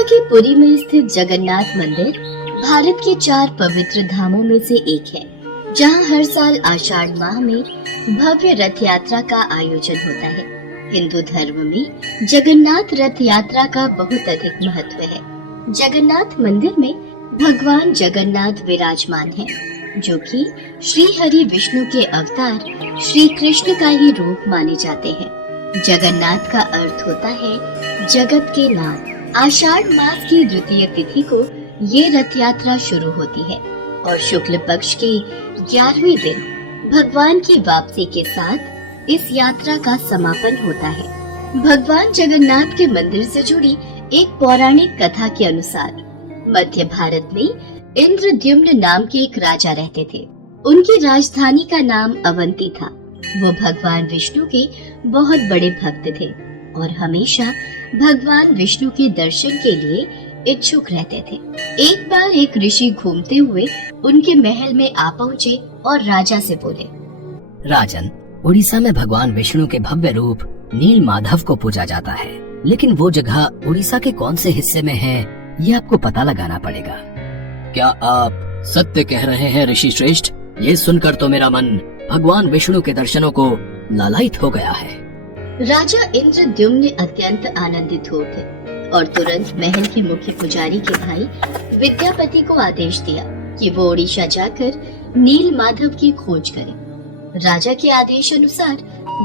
उड़ीसा के पुरी में स्थित जगन्नाथ मंदिर भारत के 4 पवित्र धामों में से एक है, जहां हर साल आषाढ़ माह में भव्य रथ यात्रा का आयोजन होता है। हिंदू धर्म में जगन्नाथ रथ यात्रा का बहुत अधिक महत्व है। जगन्नाथ मंदिर में भगवान जगन्नाथ विराजमान है, जो कि श्री हरि विष्णु के अवतार श्री कृष्ण का ही रूप माने जाते हैं। जगन्नाथ का अर्थ होता है जगत के नाथ। आषाढ़ मास की द्वितीय तिथि को ये रथ यात्रा शुरू होती है और शुक्ल पक्ष के 11वें दिन भगवान की वापसी के साथ इस यात्रा का समापन होता है। भगवान जगन्नाथ के मंदिर से जुड़ी एक पौराणिक कथा के अनुसार मध्य भारत में इंद्रद्युम्न नाम के एक राजा रहते थे। उनकी राजधानी का नाम अवंती था। वो भगवान विष्णु के बहुत बड़े भक्त थे और हमेशा भगवान विष्णु के दर्शन के लिए इच्छुक रहते थे। एक बार एक ऋषि घूमते हुए उनके महल में आ पहुँचे और राजा से बोले, राजन, उड़ीसा में भगवान विष्णु के भव्य रूप नील माधव को पूजा जाता है, लेकिन वो जगह उड़ीसा के कौन से हिस्से में है, ये आपको पता लगाना पड़ेगा। क्या आप सत्य कह रहे हैं ऋषि श्रेष्ठ? ये सुनकर तो मेरा मन भगवान विष्णु के दर्शनों को लालायित हो गया है। राजा इंद्रद्युम्न अत्यंत आनंदित हो थे और तुरंत महल के मुख्य पुजारी के भाई विद्यापति को आदेश दिया कि वो ओडिशा जाकर नील माधव की खोज करे। राजा के आदेश अनुसार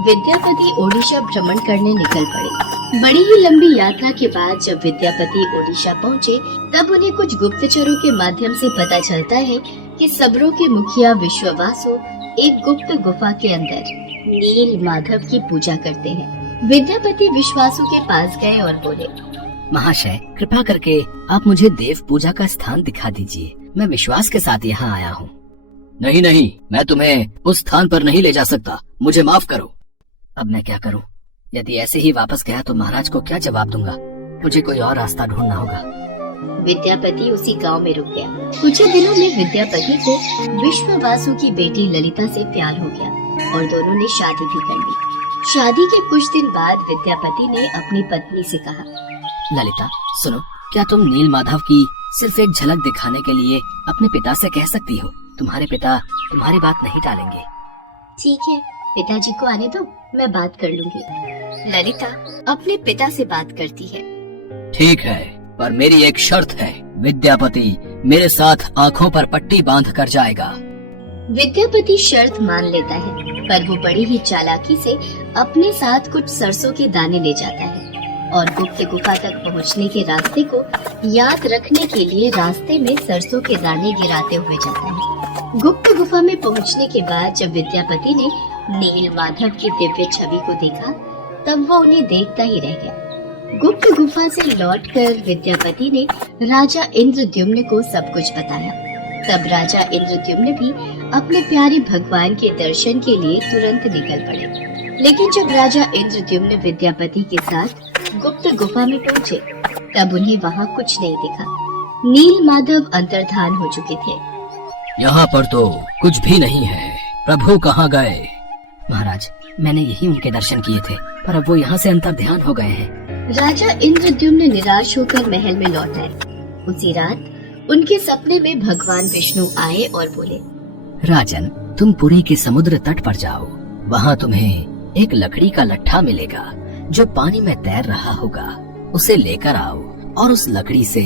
विद्यापति ओडिशा भ्रमण करने निकल पड़े। बड़ी ही लंबी यात्रा के बाद जब विद्यापति ओडिशा पहुँचे, तब उन्हें कुछ गुप्तचरों के माध्यम से पता चलता है कि सबरों के मुखिया विश्ववासु एक गुप्त गुफा के अंदर नील माधव की पूजा करते हैं। विद्यापति विश्वासु के पास गए और बोले, महाशय, कृपा करके आप मुझे देव पूजा का स्थान दिखा दीजिए। मैं विश्वास के साथ यहाँ आया हूँ। नहीं नहीं, मैं तुम्हें उस स्थान पर नहीं ले जा सकता, मुझे माफ करो। अब मैं क्या करूँ? यदि ऐसे ही वापस गया तो महाराज को क्या जवाब दूंगा? मुझे कोई और रास्ता ढूंढना होगा। विद्यापति उसी गांव में रुक गया। कुछ ही दिनों में विद्यापति को विश्ववासु की बेटी ललिता से प्यार हो गया और दोनों ने शादी भी कर ली। शादी के कुछ दिन बाद विद्यापति ने अपनी पत्नी से कहा, ललिता, सुनो, क्या तुम नील माधव की सिर्फ एक झलक दिखाने के लिए अपने पिता से कह सकती हो? तुम्हारे पिता तुम्हारी बात नहीं टालेंगे। ठीक है, पिताजी को आने दो, मैं बात कर लूंगी। ललिता अपने पिता से बात करती है। ठीक है, पर मेरी एक शर्त है। विद्यापति मेरे साथ आँखों पर पट्टी बांध कर जाएगा। विद्यापति शर्त मान लेता है, पर वो बड़ी ही चालाकी से अपने साथ कुछ सरसों के दाने ले जाता है और गुप्त गुफा तक पहुंचने के रास्ते को याद रखने के लिए रास्ते में सरसों के दाने गिराते हुए जाता है। गुप्त गुफा में पहुंचने के बाद जब विद्यापति ने नील माधव की दिव्य छवि को देखा, तब वो उन्हें देखता ही रह गया। गुप्त गुफा से लौटकर विद्यापति ने राजा इंद्रद्युम्न को सब कुछ बताया। तब राजा इंद्रद्युम्न भी अपने प्यारे भगवान के दर्शन के लिए तुरंत निकल पड़े। लेकिन जब राजा इंद्रद्युम्न विद्यापति के साथ गुप्त गुफा में पहुँचे, तब उन्हें वहाँ कुछ नहीं दिखा। नील माधव अंतर्धान हो चुके थे। यहाँ पर तो कुछ भी नहीं है। प्रभु कहाँ गए? महाराज, मैंने यही उनके दर्शन किए थे, पर अब वो यहाँ से अंतर्ध्यान हो गए हैं। राजा इंद्रद्युम्न निराश होकर महल में लौट आए। उसी रात उनके सपने में भगवान विष्णु आए और बोले, राजन, तुम पुरी के समुद्र तट पर जाओ। वहाँ तुम्हें एक लकड़ी का लट्ठा मिलेगा जो पानी में तैर रहा होगा। उसे लेकर आओ और उस लकड़ी से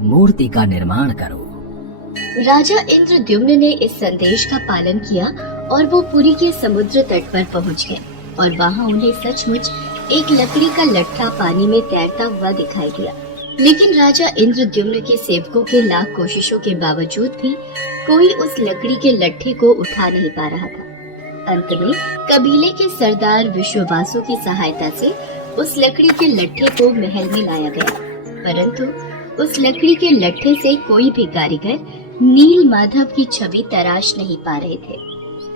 मूर्ति का निर्माण करो। राजा इंद्रद्युम्न ने इस संदेश का पालन किया और वो पुरी के समुद्र तट पर पहुँच गए और वहाँ उन्हें सचमुच एक लकड़ी का लट्ठा पानी में तैरता हुआ दिखाई दिया। लेकिन राजा इंद्रद्युम्न के सेवकों के लाख कोशिशों के बावजूद भी कोई उस लकड़ी के लट्ठे को उठा नहीं पा रहा था। अंत में कबीले के सरदार विश्ववासु की सहायता से उस लकड़ी के लट्ठे को महल में लाया गया, परंतु उस लकड़ी के लट्ठे से कोई भी कारीगर नील माधव की छवि तराश नहीं पा रहे थे।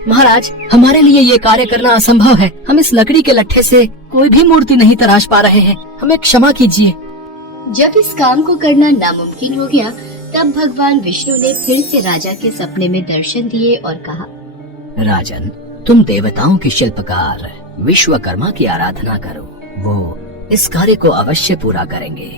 महाराज, हमारे लिए ये कार्य करना असंभव है। हम इस लकड़ी के लट्ठे से कोई भी मूर्ति नहीं तराश पा रहे हैं। हमें क्षमा कीजिए। जब इस काम को करना नामुमकिन हो गया, तब भगवान विष्णु ने फिर से राजा के सपने में दर्शन दिए और कहा, राजन, तुम देवताओं के शिल्पकार विश्वकर्मा की आराधना करो। वो इस कार्य को अवश्य पूरा करेंगे।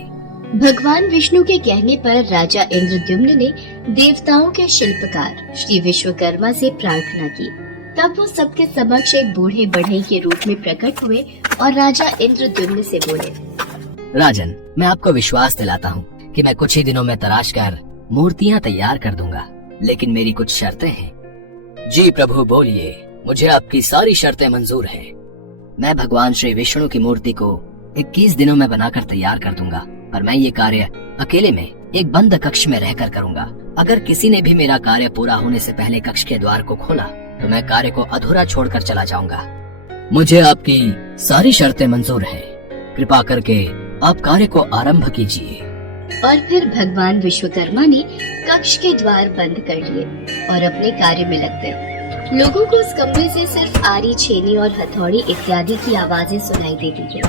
भगवान विष्णु के कहने पर राजा इंद्रद्युम्न ने देवताओं के शिल्पकार श्री विश्वकर्मा से प्रार्थना की। तब वो सबके समक्ष एक बूढ़े बढ़ई के रूप में प्रकट हुए और राजा इंद्रद्युम्न से बोले, राजन, मैं आपको विश्वास दिलाता हूँ कि मैं कुछ ही दिनों में तराश कर मूर्तियाँ तैयार कर दूंगा, लेकिन मेरी कुछ शर्तें हैं। जी प्रभु बोलिए, मुझे आपकी सारी शर्तें मंजूर हैं। मैं भगवान श्री विष्णु की मूर्ति को 21 दिनों में बनाकर तैयार कर दूंगा, पर मैं ये कार्य अकेले में एक बंद कक्ष में रहकर करूंगा। अगर किसी ने भी मेरा कार्य पूरा होने से पहले कक्ष के द्वार को खोला तो मैं कार्य को अधूरा छोड़कर चला जाऊंगा। मुझे आपकी सारी शर्तें मंजूर हैं। कृपा करके आप कार्य को आरंभ कीजिए। और फिर भगवान विश्वकर्मा ने कक्ष के द्वार बंद कर लिए और अपने कार्य में लग गए। लोगों को उस कमरे से सिर्फ आरी, छेनी और हथौड़ी इत्यादि की आवाजें सुनाई देती थी।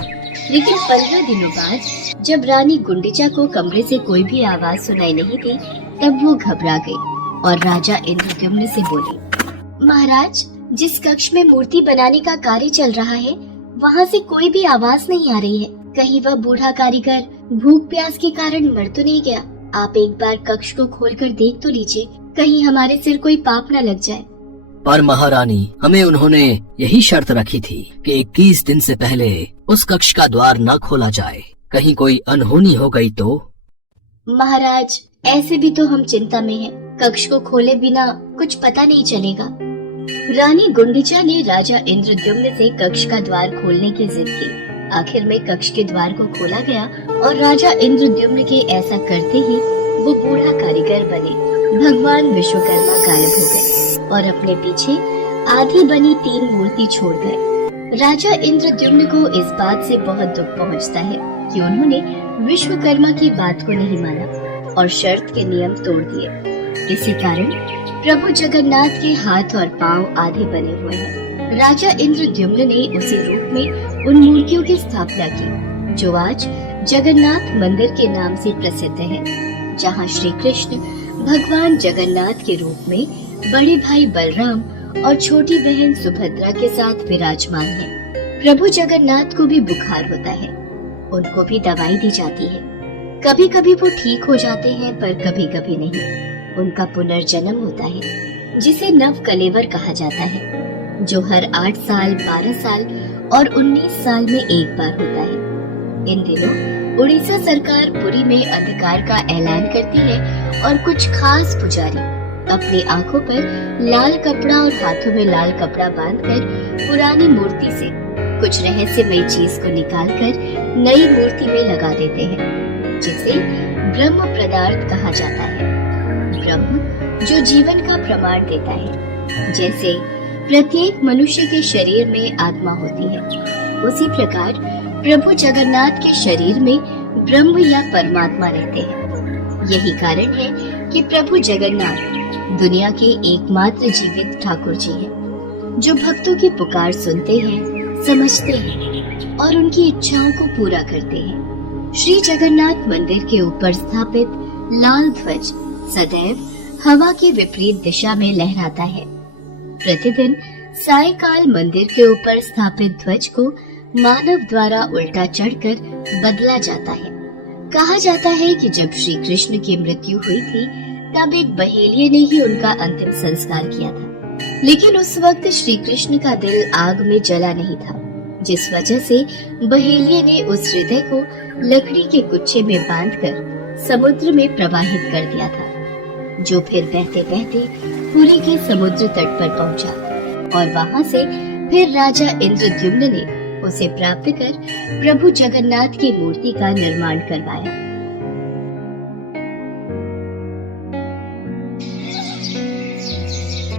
लेकिन 15 दिनों बाद जब रानी गुंडिचा को कमरे से कोई भी आवाज सुनाई नहीं दी, तब वो घबरा गई और राजा इंद्रद्युम्न से बोली, महाराज, जिस कक्ष में मूर्ति बनाने का कार्य चल रहा है वहाँ से कोई भी आवाज नहीं आ रही है। कहीं वह बूढ़ा कारीगर भूख प्यास के कारण मर तो नहीं गया? आप एक बार कक्ष को खोलकर देख तो लीजिए, कहीं हमारे सिर कोई पाप न लग जाए। पर महारानी, हमें उन्होंने यही शर्त रखी थी कि 21 दिन से पहले उस कक्ष का द्वार न खोला जाए। कहीं कोई अनहोनी हो गई तो? महाराज, ऐसे भी तो हम चिंता में हैं। कक्ष को खोले बिना कुछ पता नहीं चलेगा। रानी गुंडिचा ने राजा इंद्रद्युम्न से कक्ष का द्वार खोलने की जिद की। आखिर में कक्ष के द्वार को खोला गया और राजा इंद्रद्युम्न के ऐसा करते ही वो बूढ़ा कारीगर बने भगवान विश्वकर्मा गायब हो गए और अपने पीछे आधी बनी 3 मूर्ति छोड़ गए। राजा इंद्रद्युम्न को इस बात से बहुत दुख पहुंचता है कि उन्होंने विश्वकर्मा की बात को नहीं माना और शर्त के नियम तोड़ दिए। इसी कारण प्रभु जगन्नाथ के हाथ और पांव आधे बने हुए हैं। राजा इंद्रद्युम्न ने उसी रूप में उन मूर्तियों की स्थापना की जो आज जगन्नाथ मंदिर के नाम से प्रसिद्ध है, जहां श्री कृष्ण भगवान जगन्नाथ के रूप में बड़े भाई बलराम और छोटी बहन सुभद्रा के साथ विराजमान है। प्रभु जगन्नाथ को भी बुखार होता है, उनको भी दवाई दी जाती है। कभी कभी वो ठीक हो जाते हैं, पर कभी कभी नहीं। उनका पुनर्जन्म होता है जिसे नव कलेवर कहा जाता है, जो हर 8 साल, 12 साल और 19 साल में एक बार होता है। इन दिनों उड़ीसा सरकार पुरी में अंधकार का ऐलान करती है और कुछ खास पुजारी अपनी आंखों पर लाल कपड़ा और हाथों में लाल कपड़ा बांधकर पुरानी मूर्ति से कुछ रहस्यमयी चीज को निकालकर नई मूर्ति में लगा देते हैं, जिसे ब्रह्म पदार्थ कहा जाता है। ब्रह्म जो जीवन का प्रमाण देता है। जैसे प्रत्येक मनुष्य के शरीर में आत्मा होती है, उसी प्रकार प्रभु जगन्नाथ के शरीर में ब्रह्म या परमात्मा रहते हैं। यही कारण है कि प्रभु जगन्नाथ दुनिया के एकमात्र जीवित ठाकुर जी हैं, जो भक्तों की पुकार सुनते हैं, समझते हैं और उनकी इच्छाओं को पूरा करते हैं। श्री जगन्नाथ मंदिर के ऊपर स्थापित लाल ध्वज सदैव हवा के विपरीत दिशा में लहराता है। प्रतिदिन सायकाल मंदिर के ऊपर स्थापित ध्वज को मानव द्वारा उल्टा चढ़कर बदला जाता है। कहा जाता है कि जब श्री कृष्ण की मृत्यु हुई थी, तब एक बहेलिये ने ही उनका अंतिम संस्कार किया था, लेकिन उस वक्त श्री कृष्ण का दिल आग में जला नहीं था, जिस वजह से बहेलिये ने उस हृदय को लकड़ी के गुच्छे में बांधकर समुद्र में प्रवाहित कर दिया था, जो फिर बहते बहते पुरी के समुद्र तट पर पहुंचा और वहां से फिर राजा इंद्रद्युम्न ने उसे प्राप्त कर प्रभु जगन्नाथ की मूर्ति का निर्माण करवाया।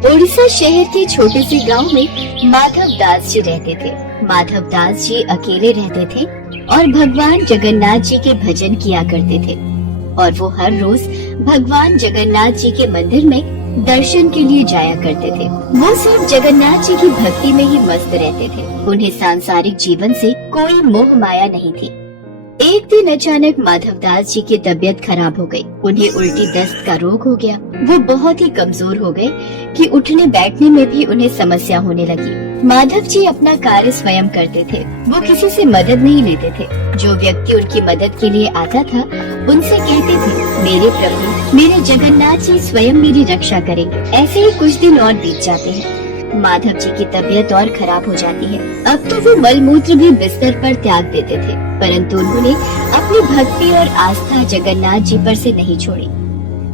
उड़ीसा शहर के छोटे से गांव में माधव दास जी रहते थे। माधव दास जी अकेले रहते थे और भगवान जगन्नाथ जी के भजन किया करते थे, और वो हर रोज भगवान जगन्नाथ जी के मंदिर में दर्शन के लिए जाया करते थे। वो सिर्फ जगन्नाथ जी की भक्ति में ही मस्त रहते थे। उन्हें सांसारिक जीवन से कोई मोह माया नहीं थी। एक दिन अचानक माधवदास जी की तबीयत खराब हो गई। उन्हें उल्टी दस्त का रोग हो गया। वो बहुत ही कमजोर हो गए कि उठने बैठने में भी उन्हें समस्या होने लगी। माधव जी अपना कार्य स्वयं करते थे। वो किसी से मदद नहीं लेते थे। जो व्यक्ति उनकी मदद के लिए आता था उनसे कहते थे, मेरे प्रभु, मेरे जगन्नाथ जी स्वयं मेरी रक्षा करेंगे। ऐसे ही कुछ दिन और बीत जाते हैं। माधव जी की तबीयत और खराब हो जाती है। अब तो वो मल मूत्र भी बिस्तर पर त्याग देते थे, परंतु उन्होंने अपनी भक्ति और आस्था जगन्नाथ जी पर से नहीं छोड़ी।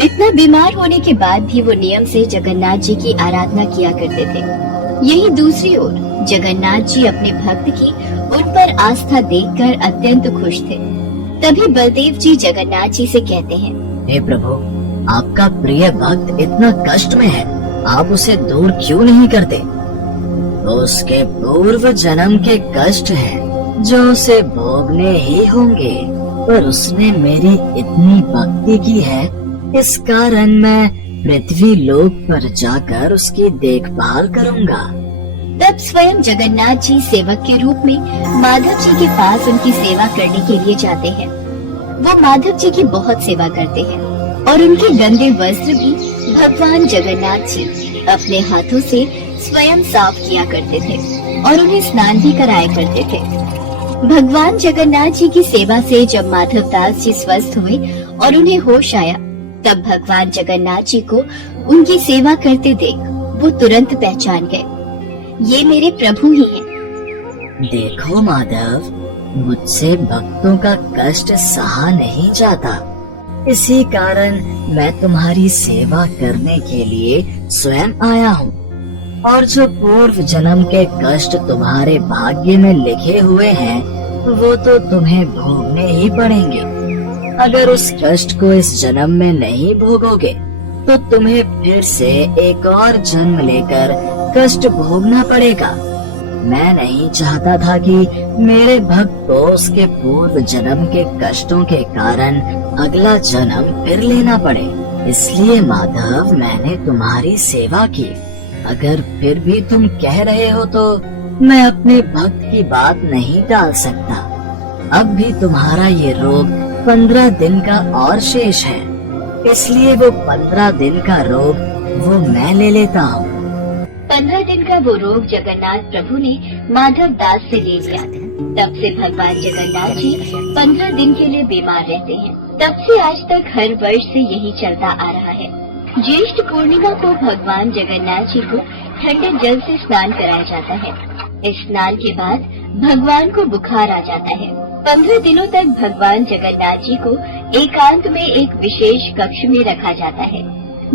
इतना बीमार होने के बाद भी वो नियम से जगन्नाथ जी की आराधना किया करते थे। यही दूसरी ओर जगन्नाथ जी अपने भक्त की उन पर आस्था देखकर अत्यंत खुश थे। तभी बलदेव जी जगन्नाथ जी से कहते हैं, हे प्रभु, आपका प्रिय भक्त इतना कष्ट में है, आप उसे दूर क्यों नहीं करते? तो उसके पूर्व जन्म के कष्ट हैं जो उसे भोगने ही होंगे, पर उसने मेरी इतनी भक्ति की है, इस कारण मैं पृथ्वी लोक पर जाकर उसकी देखभाल करूंगा। तब स्वयं जगन्नाथ जी सेवक के रूप में माधव जी के पास उनकी सेवा करने के लिए जाते हैं। वो माधव जी की बहुत सेवा करते हैं और उनके गंदे वस्त्र भी भगवान जगन्नाथ जी अपने हाथों से स्वयं साफ किया करते थे और उन्हें स्नान भी कराया करते थे। भगवान जगन्नाथ जी की सेवा से जब माधवदास जी स्वस्थ हुए और उन्हें होश आया, तब भगवान जगन्नाथ जी को उनकी सेवा करते देख वो तुरंत पहचान गए, ये मेरे प्रभु ही हैं। देखो माधव, मुझसे भक्तों का कष्ट सहा नहीं जाता, इसी कारण मैं तुम्हारी सेवा करने के लिए स्वयं आया हूँ। और जो पूर्व जन्म के कष्ट तुम्हारे भाग्य में लिखे हुए हैं, वो तो तुम्हें भोगने ही पड़ेंगे। अगर उस कष्ट को इस जन्म में नहीं भोगोगे, तो तुम्हें फिर से एक और जन्म लेकर कष्ट भोगना पड़ेगा। मैं नहीं चाहता था कि मेरे भक्त को उसके पूर्व जन्म के कष्टों के कारण अगला जन्म फिर लेना पड़े। इसलिए माधव, मैंने तुम्हारी सेवा की। अगर फिर भी तुम कह रहे हो तो मैं अपने भक्त की बात नहीं टाल सकता। अब भी तुम्हारा ये रोग 15 दिन का और शेष है, इसलिए वो 15 दिन का रोग वो मैं ले लेता हूँ। 15 दिन का वो रोग जगन्नाथ प्रभु ने माधव दास से ले लिया। तब से भगवान जगन्नाथ जी 15 दिन के लिए बीमार रहते हैं। तब से आज तक हर वर्ष से यही चलता आ रहा है। ज्येष्ठ पूर्णिमा को भगवान जगन्नाथ जी को ठंडे जल से स्नान कराया जाता है। इस स्नान के बाद भगवान को बुखार आ जाता है। 15 दिनों तक भगवान जगन्नाथ जी को एकांत में एक विशेष कक्ष में रखा जाता है,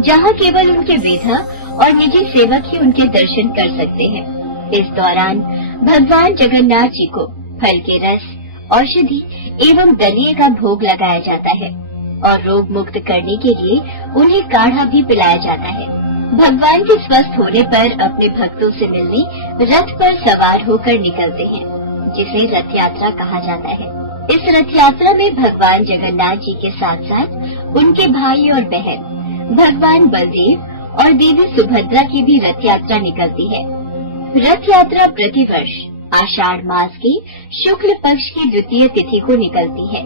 जहाँ केवल उनके वेधा और निजी सेवक ही उनके दर्शन कर सकते हैं। इस दौरान भगवान जगन्नाथ जी को फल के रस, औषधि एवं दलिये का भोग लगाया जाता है और रोग मुक्त करने के लिए उन्हें काढ़ा भी पिलाया जाता है। भगवान के स्वस्थ होने पर अपने भक्तों से मिलने रथ पर सवार होकर निकलते हैं, जिसे रथ यात्रा कहा जाता है। इस रथ यात्रा में भगवान जगन्नाथ जी के साथ साथ उनके भाई और बहन भगवान बलदेव और देवी सुभद्रा की भी रथ यात्रा निकलती है। रथ यात्रा प्रतिवर्ष आषाढ़ मास के शुक्ल पक्ष की द्वितीय तिथि को निकलती है।